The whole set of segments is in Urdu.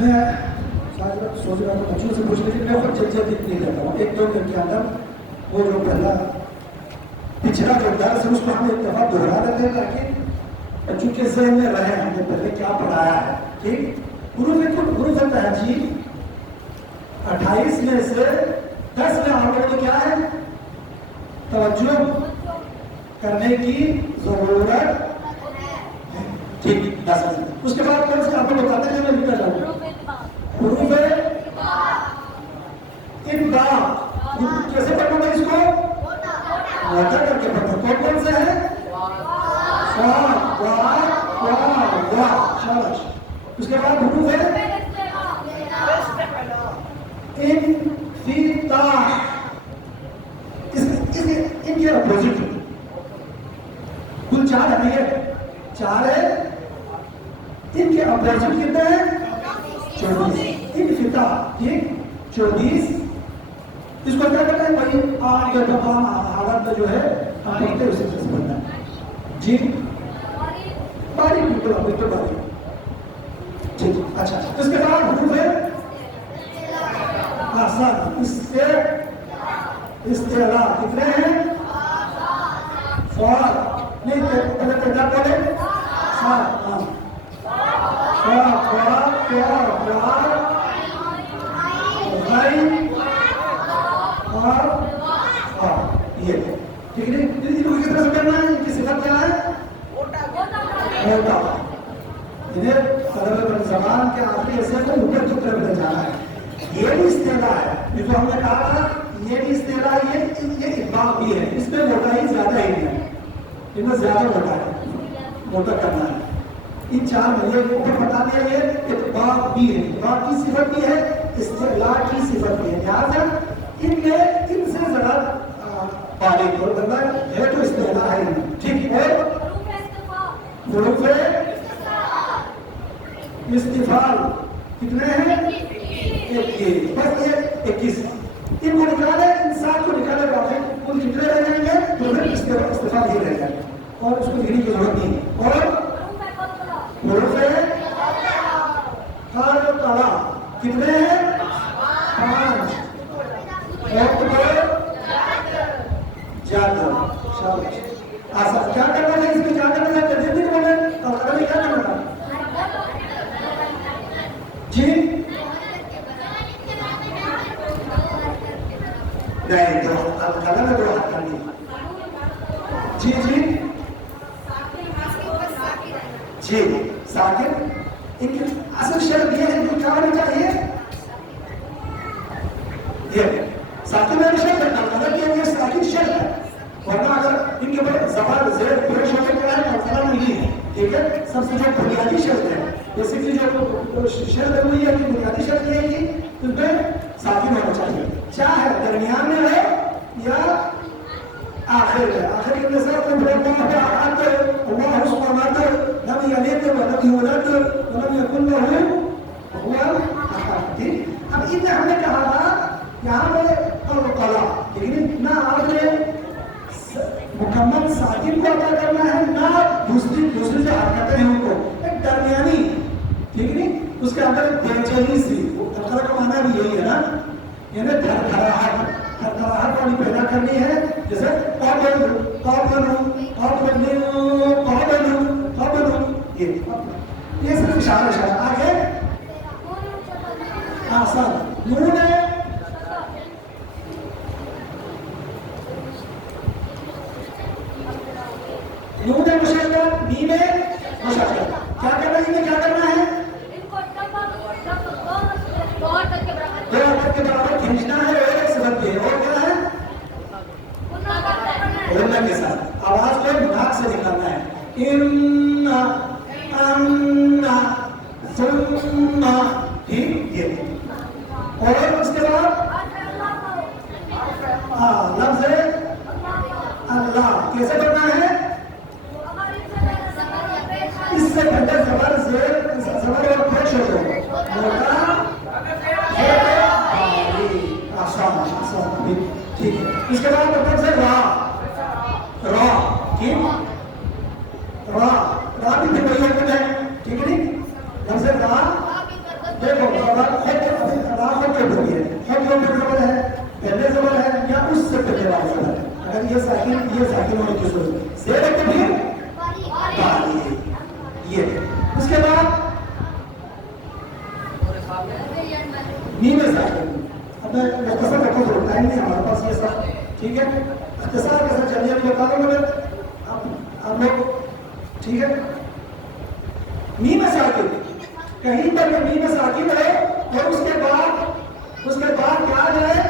میں سوچ رہا ہوں بچوں سے پوچھ لیکن میں خود جلدی نہیں کرتا ہوں. 1-2 دن کے اندر وہ جو پہلا پچھلا جو درس ہے اس کو ہم ایک دفعہ دہرا دیتے ہیں تاکہ بچوں کے ذہن میں رہے ہم نے پہلے کیا پڑھایا ہے. ٹھیک. حروف تہجی 28 میں سے 10 میں آپ لوگوں کو کیا ہے توجہ کرنے کی ضرورت ہے. ٹھیک 10 میں سے. اس کے بعد کون سے آپ کو بتاتے ہیں میں لکھتا جاؤں حروف انباء. کیسے پڑھنا ہے اس کو موٹا کر کے پڑھنا. کون سے ہے شاباش. اس کے بعد حروف ہے انفتاح. ان کے اپوزٹ کل 4 ہے. یہ 4 ہے. ان کے اپوزٹ کتنے ہیں 24. انفتاح. ٹھیک 24. اس کو کیا کرنا ہے بھائی آگے تمام حالت میں جو ہے ہم پڑھتے ہیں اسی طرح سے پڑھنا ہے. جی باریک بالکل آپ بالکل باریک. ٹھیک. اچھا اس کے بعد حروف ہے آسان. استعلاء کتنے ہیں فار نہیں پہلے کیا بولے یہ ٹھیک ہے. ان کو کس طرح سے کرنا ہے. ان کی صفت کیا ہے موٹا. انہیں طلب زبان کے آخری حصے کو اوپر کی طرف لے جانا ہے. یہ بھی استعلاء ہے جو ہم نے کہا تھا. یہ بھی استعلاء یہ اطباق بھی ہے. اس میں موٹائی زیادہ ہی ہے. ان میں زیادہ موٹا ہے موٹا کرنا ہے. ان 4 مہینے کے اوپر بتا دیا یہ اطباق بھی ہے. اطباق کی صفت بھی ہے استعلاء کی صفت بھی ہے. لہٰذا ان میں ان سے ذرا باریک اور بندہ ہے تو استعلاء ہے. ٹھیک ہے. حروف استفال کتنے ہیں 21. بس یہ 21 ان کو نکالے. ان 7 کو نکالے باقی کل کتنے رہ جائیں گے تو پھر استفال ہی رہ جائیں گے اور اس کو لکھنے کی ضرورت نہیں. اور حروف قلقلہ کتنے ہیں 5. جادر. شاباش. آسان. کیا کرنا ہے اس میں. کیا کرنا ہے تجدید نہیں بولے اور قلم کیا کرنا ہے جی نہیں تو قلم میں 2 ہاتھ کرنی. جی ساکن. ان کی اصل شرط یہ ہے کہ کیا ہونا چاہیے یہ ساکن میں شرط ہے. قلم کے لیے ساکن شرط ہے. ورنہ اگر ان کے اوپر زبان زیر پیش ہو کے ہے تو قلم نہیں ہے. ٹھیک ہے. سب سے جو بنیادی شرط ہے بیسکلی جو شرط ہوئی ہے کہ بنیادی شرط یہ ہے کہ ان پہ ساکن ہونا چاہیے. چاہے درمیان میں رہے یا آخر ہے. آخر کے نظر کو بڑھتا ہے آخر اللہ سبحانہ لم یلد ولم یولد ولم یکن له کفوا احد. اب ان میں ہم نے کہا تھا یہاں پہ قلقلہ لیکن نہ آپ نے مکمل ساکن کو ادا کرنا ہے نہ دوسری جو حرکتیں ہیں ان کو ایک درمیانی. ٹھیک نہیں. اس کے اندر بے چینی سی قلقلہ کا معنی بھی یہی ہے نا یعنی دھڑدھڑاہٹ والی پیدا کرنی ہے. جیسے یہ صرف اشارہ آگے آسان. نون ہے مشدہ میم ہے مشدہ. کیا کرنا ہے کیا کرنا ہے 2 حرکت کے برابر کھینچنا ہے. اور ایک صفت بھی ہے. اور کیا ہے غنہ کے ساتھ آواز کو ناک سے نکالنا ہے. ثم. ٹھیک. یہ اور اس کے بعد لفظ اللہ کیسے کرنا ہے. اس سے پہلے زبر اور پیش ہو موٹا آسان. ٹھیک ہے. اس کے بعد لفظ را بھی پھر وہی حرکت ہے. ٹھیک ہے. نہیں لفظ را دیکھو کو بھری ہے، خود کے اوپر زبر ہے، پہلے زبر ہے یا اس سے پہلے والا زبر ہے، اگر یہ ساکن ہونے کی صورت زیر کبھی باری، یہ اس کے بعد میم ساکن. اب میں مختصر کرتا ہوں، ٹائم نہیں ہمارے پاس یہ سب، ٹھیک ہے، اختصار کے ساتھ چلیے بتا دوں میں آپ لوگ، ٹھیک ہے. میم ساکن کہیں پر یہ میم ساکن ہے اور اس کے بعد کیا جائے،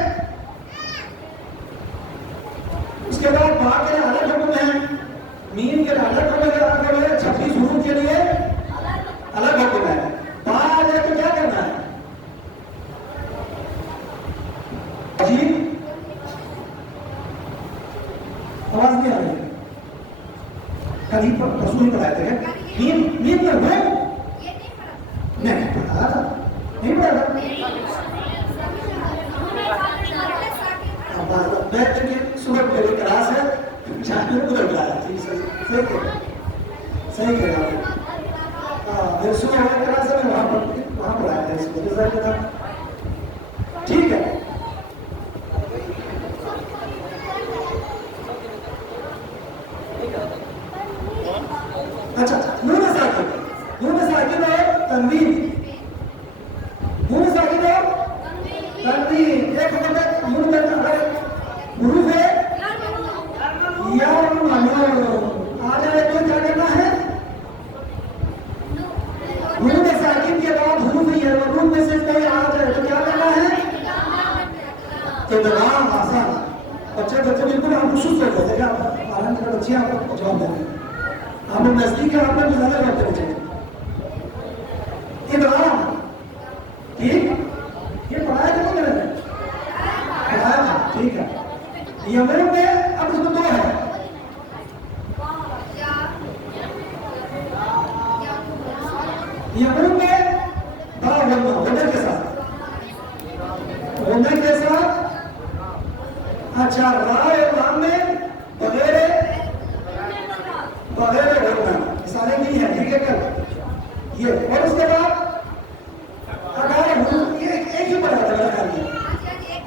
اس کے بعد با کے الگ حکم ہے، میم کے الگ حکم ہے، 26 حروف کے لیے الگ حکم ہے. با آ جائے تو کیا کرنا ہے جی؟ آواز نہیں آ رہی، کبھی پرسوں ہی پڑھائے تھے میم میں ہوئے نہیں پڑھا میں چونکہ صبح میری کلاس ہے جانے کو لگ رہا ہے. صحیح کہہ رہا ہوں. میری صبح والی کلاس ہے، میں وہاں پڑھایا تھا اس کو، ٹھیک ہے. اچھا نون ساکن اور تنوین، نون ساکن اور تنوین ایک حروف ہے، حروف ہے یا آ جائے تو کیا کرنا ہے؟ نون ساکن کے بعد حروف یا حروف میں سے کوئی آ جائے تو کیا کرنا ہے؟ ادغام. آسان بچے بالکل آپ کو سست ہو گئے تھے، آرام سے بچے آپ کو جواب دیں گے، آپ لوگ نزدیک ہے، آپ نے زیادہ کرتے بچے ادغام. ٹھیک، یہ پڑھایا تھا میں نے، پڑھایا تھا، ٹھیک ہے. یمن میں اب اس میں 2 ہے، یمن میں با غنہ کے ساتھ، اچھا را اور لام میں بغیر غنہ، مثالیں نہیں ہیں، ٹھیک ہے. کل یہ اور اس کے بعد اگر ایک ہی پڑھا تھا،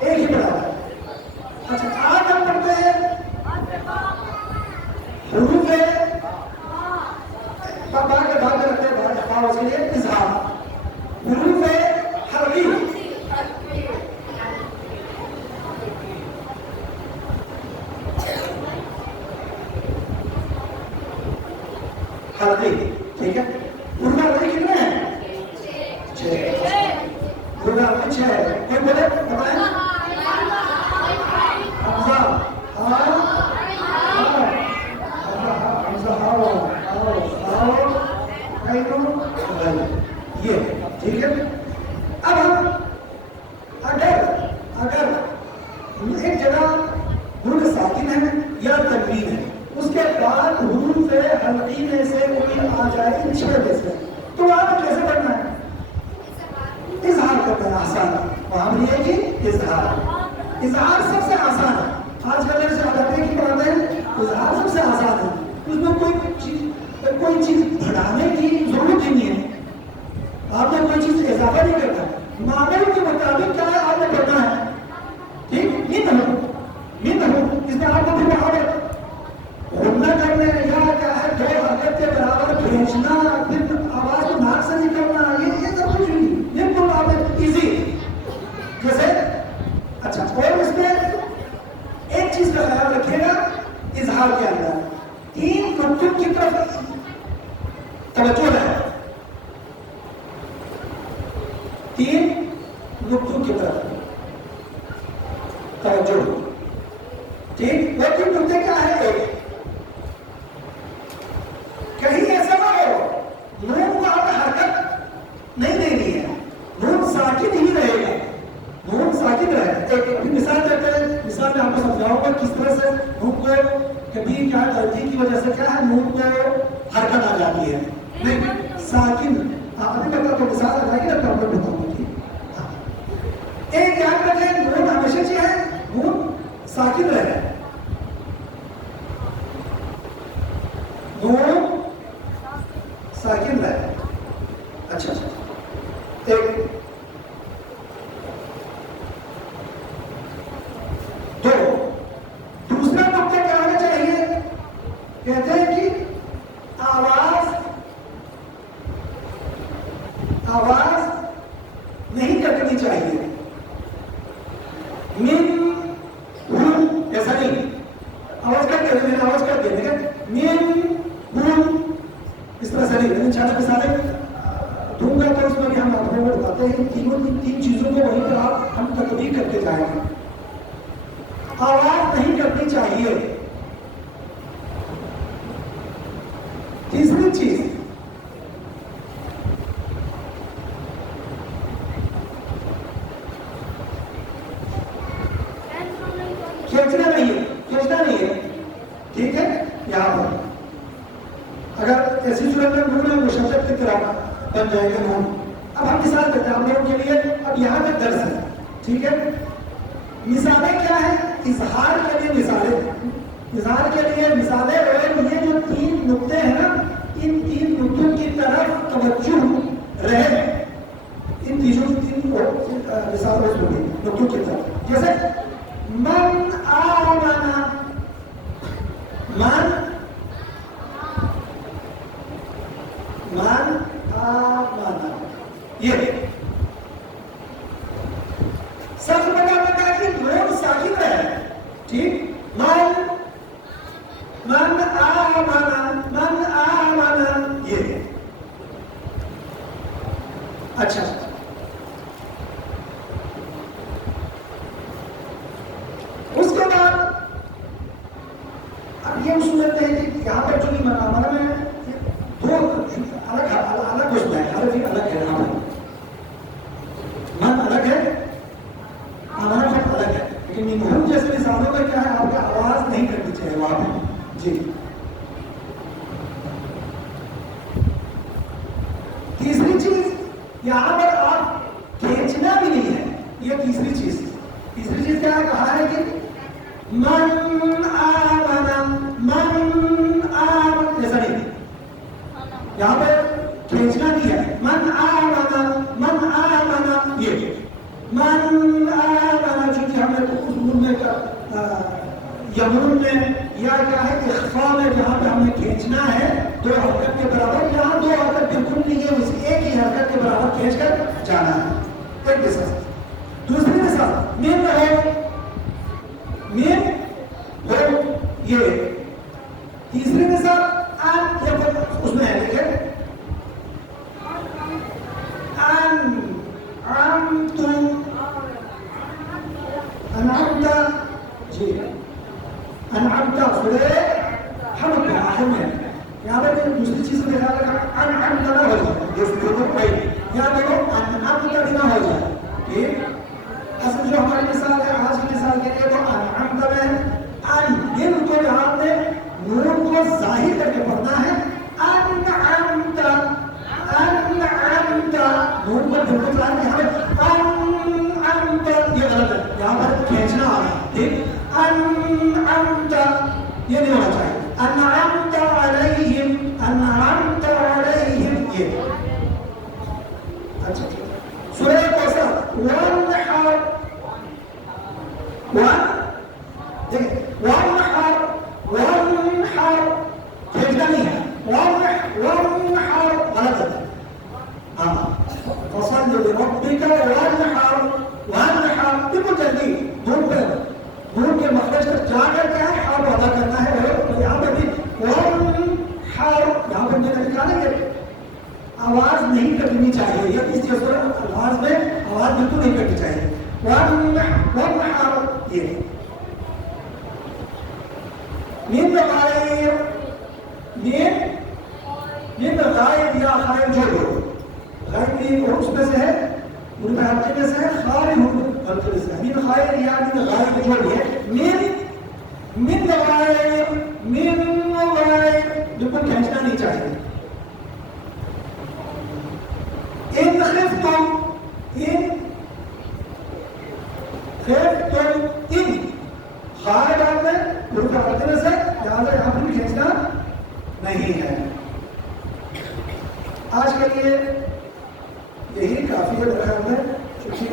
ایک ہی پڑھا تھا. اچھا آج ہم پڑھتے ہیں حروف ہے با کے بعد رکھتے ہیں اس کے لیے اظہار، حروف ہے حرفی. ٹھیک ہے. حروف حرفی کتنے ہیں؟ 6. حروف حرفی 6 ہے. کوئی بولے بتائیں؟ حمزہ، یہ ٹھیک ہے. اب ہم اگر ایک جگہ حروف ساکن ہے یا تنوین ہے، اس کے بعد حروف حلقی میں سے کوئی آ جائے ان 6 میں سے، تو وہاں پر کیسے پڑھنا ہے؟ اظہار کرنا ہے. آسان وہاں بھی ہے کہ اظہار سب سے آسان ہے. آج کل سے عادتیں کی پڑھاتے ہیں، اظہار سب سے آسان ہے. اس میں کوئی چیز بڑھانے کی ضرورت ہی نہیں ہے، آپ نے کوئی چیز اضافہ نہیں کرنا ہے، معمول کے مطابق کیا ہے آپ نے پڑھنا ہے. ٹھیک، نیند ہو اس میں آپ کو پھر وہاں پر غنہ کرنے یا کیا ہے 2 حرکت کے برابر بھیجنا، پھر آواز کو ناک سے نکلنا، یہ سب کچھ نہیں، بالکل آپ ایزی جیسے. اچھا اور اس میں ایک چیز کا خیال رکھیے گا، اظہار کے اندر 3 نقطوں کی طرف توجہ ہے، 3 نقطوں کی طرف توجہ. ٹھیک، وہ 3 نقطے کیا ہے؟ ایک کہیں ایسا نہ ہو نون کو آپ حرکت نہیں دینی ہے، نون ساکن ہی رہے گا، نون ساکن رہے گا. ایک مثال دیتے ہیں، مثال میں آپ کو سمجھاؤں گا کس طرح سے نون کو کبھی کیا غلطی کی وجہ سے کیا ہے نون کو حرکت آ جاتی ہے. نہیں ساکن، ابھی میں تو مثال لگا کے اب میں بتاؤں گا. ایک یاد رکھیں، نون ہمیشہ چاہے نون ساکن رہے، نون ساکن رہے. اچھا ایک آواز نہیں کٹنی چاہیے. من ایسا نہیں, آواز کٹ کے آواز کٹ کے من اس طرح سے نہیں. چاہتا مثالیں دوں گا تو اس میں بھی ہم آپ کو بتاتے ہیں تین چیزوں کو وہیں پر آپ ہم تطبیق کر کے جائیں گے. آواز نہیں کرنی چاہیے. تیسری چیز کھینچنا نہیں ہے. ٹھیک ہے, یہاں پر اگر ایسی صورت میں منہ میں مشدت کی طرح بن جائے گا نون. اب ہم مثال دیتے ہیں آپ لوگوں کے لیے. اب یہاں تک درس ہے. ٹھیک ہے, مثالیں کیا ہے؟ اظہار کے لیے مثالیں. اظہار کے لیے مثالیں اور یہ جو تین نقطے ہیں نا, ان تین نقطوں کی طرف توجہ رہے. ان تین مثالوں سے نقطوں کی طرف, جیسے من آمنا, من آمنا, یہ سب سے پہلے آپ نے کہا کہ نون ساکن ہے. ٹھیک, من آمنا یہ. اچھا, اس کے بعد اب یہ اصول ہے کہ یہاں پر جو بھی مانا میں دو الگ اس میں حرف الگ ہے. یہاں پر من الگ ہے, آمنا فرق الگ ہے. لیکن منہم جیسے مثالوں میں کیا ہے, آپ کی آواز نہیں کرنی چاہیے وہاں پہ. جی, تیسری چیز یہاں پر آپ کھینچنا بھی نہیں ہے. یہ تیسری چیز کیا ہے؟ کہا ہے کہ من آمنا, ایسا نہیں, یہاں پہ کھینچنا نہیں ہے. من آمنا یہ من آمنا, چونکہ ہم نے اردو میں یمن میں یا کیا ہے اخفاء میں جہاں پہ ہم نے کھینچنا ہے دو حرکت کے برابر, یہاں دو حرکت بالکل نہیں ہے, اس ایک ہی حرکت کے برابر کھینچ کر جانا ہے. ایک مثال. دوسری مثال من ہو یہ. تیسری مثال ان, یہ اس میں ہے دیکھیں انعمت, جی انعمت فلے حمد آخر میں. یہاں پر دوسری چیز میں دیکھا لگا انعمت نہ ہو جائے, یہ دونوں پہلے یہاں دیکھو انعمت بھی نہ ہو جائے. ٹھیک, اصل جو ہماری مثال ہے آج کی مثال کے لیے تو انعمت میں ان, یہ کو یہاں پہ نون کو ظاہر کر کے پڑھنا ہے. انعمت نون پر بالکل ظاہر نہیں ہے. انعمت یہ غلط ہے, یہاں پر کھینچنا آ رہا ہے. ٹھیک, انعمت یہ نہیں ہونا چاہیے. انعمت علیہم یہ. اچھا, سورہ کوثر وانحر, وانحر کھینچنا نہیں ہے. وانحر غلط ہے. ہاں, فصل لربک وانحر بالکل جلدی نون کے مخرج تک جا کر کے حرف ادا کرنا ہے. اور یہاں پہ بھی وانحر, یہاں پہ میں نے لکھا نا کہ آواز نہیں کٹنی چاہیے. یہ اس جیسے آواز میں آواز بالکل نہیں کٹنی چاہیے. وانحر یہ. من غیر, من غیر یا خیر جو ہو, غیر بھی اس میں سے ہے, ان میں حلقے میں سے ہے, خیر حلقے میں سے ہے. من خیر یا من غیر جو بھی ہے. من غیر بالکل کھینچنا نہیں چاہیے. ان خفتم ان خارج آپ نے حروف حلقے سے, لہٰذا یہاں پر کھینچنا نہیں ہے. آج کے لیے یہی کافی ہے میرے خیال میں. چونکہ یہ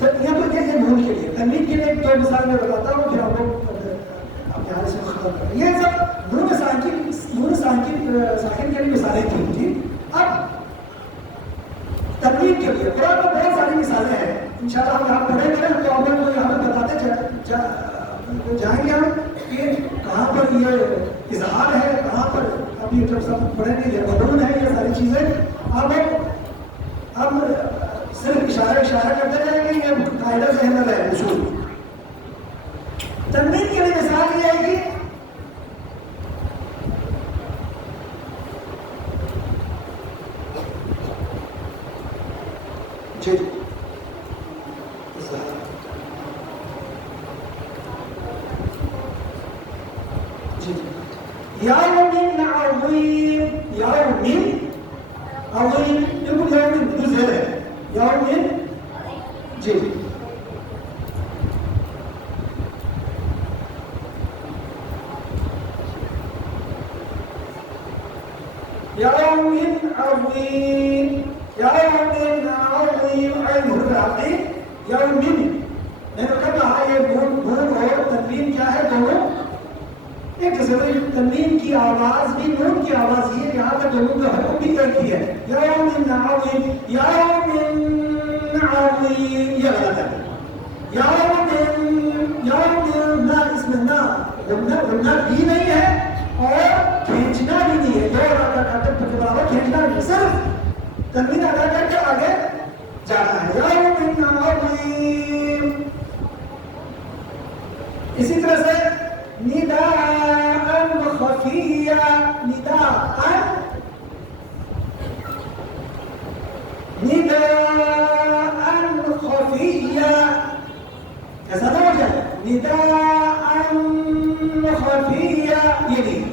تو یہ نون کے لیے, تنوین کے لیے دو مثال میں بتاتا ہوں, پھر ہم لوگ اپنے حال سے ختم کریں. یہ سب نون ساکن انشاءاللہ ہم یہاں پڑھیں گے تو ہم کو یہاں پہ بتاتے جائیں گے ہم کہ کہاں پر یہ اظہار ہے، کہاں پر ابھی جب سب پڑھیں گے یہ بدون ہے، یہ ساری چیزیں اب صرف اشارہ کرتے جائیں گے، یہ قاعدہ ذہن میں رہے اصول. تنوین کے لیے مثال یہ ہے کہ جی یوم عظیم، یوم عظیم، بالکل یوم بدون زیر ہے، یوم جی يوم عظيم، يوم عظيم، عين الراقي يوم. میں نے کہا یہ نون اور تنوین کیا ہے؟ دونوں ایک جیسے. تنوین کی آواز بھی نون کی آواز ہی ہے، یہاں تک دونوں کا حکم بھی ایک ہی ہے. یوم عظیم، یوم عظیم، یہ غلط ہے. یوم نہ، اس میں نہ غنہ بھی نہیں ہے اور کھینچنا بھی نہیں ہے. دو ادا کرتے کے برابر کھینچنا نہیں، صرف تنوین ادا کر کے آگے جانا ہے. یوم عظیم. اسی طرح سے نداء خفیہ، نداء خفیہ، ایسا نہ ہو جائے. نداء خفیہ یہ نہیں،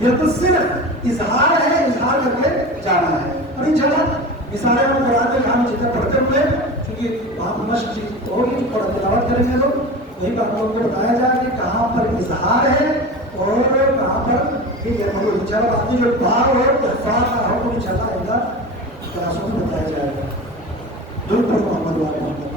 یہ تو صرف اظہار ہے، اظہار کر کے جانا ہے. اور انشاءاللہ مثالیں ہم قرآن میں ہم جتنے پڑھتے ہوئے، کیونکہ وہاں مشق ہوگی جو پڑھ تلاوت کریں گے لوگ، وہیں پر ہم لوگوں کو بتایا جائے کہ کہاں پر اظہار ہے اور کہاں پر انشاءاللہ بعد میں جو با اور اخفاء کا حکم انشاءاللہ آئندہ کلاسوں میں بتایا جائے گا. درود پر محمد وعلیہ محمد.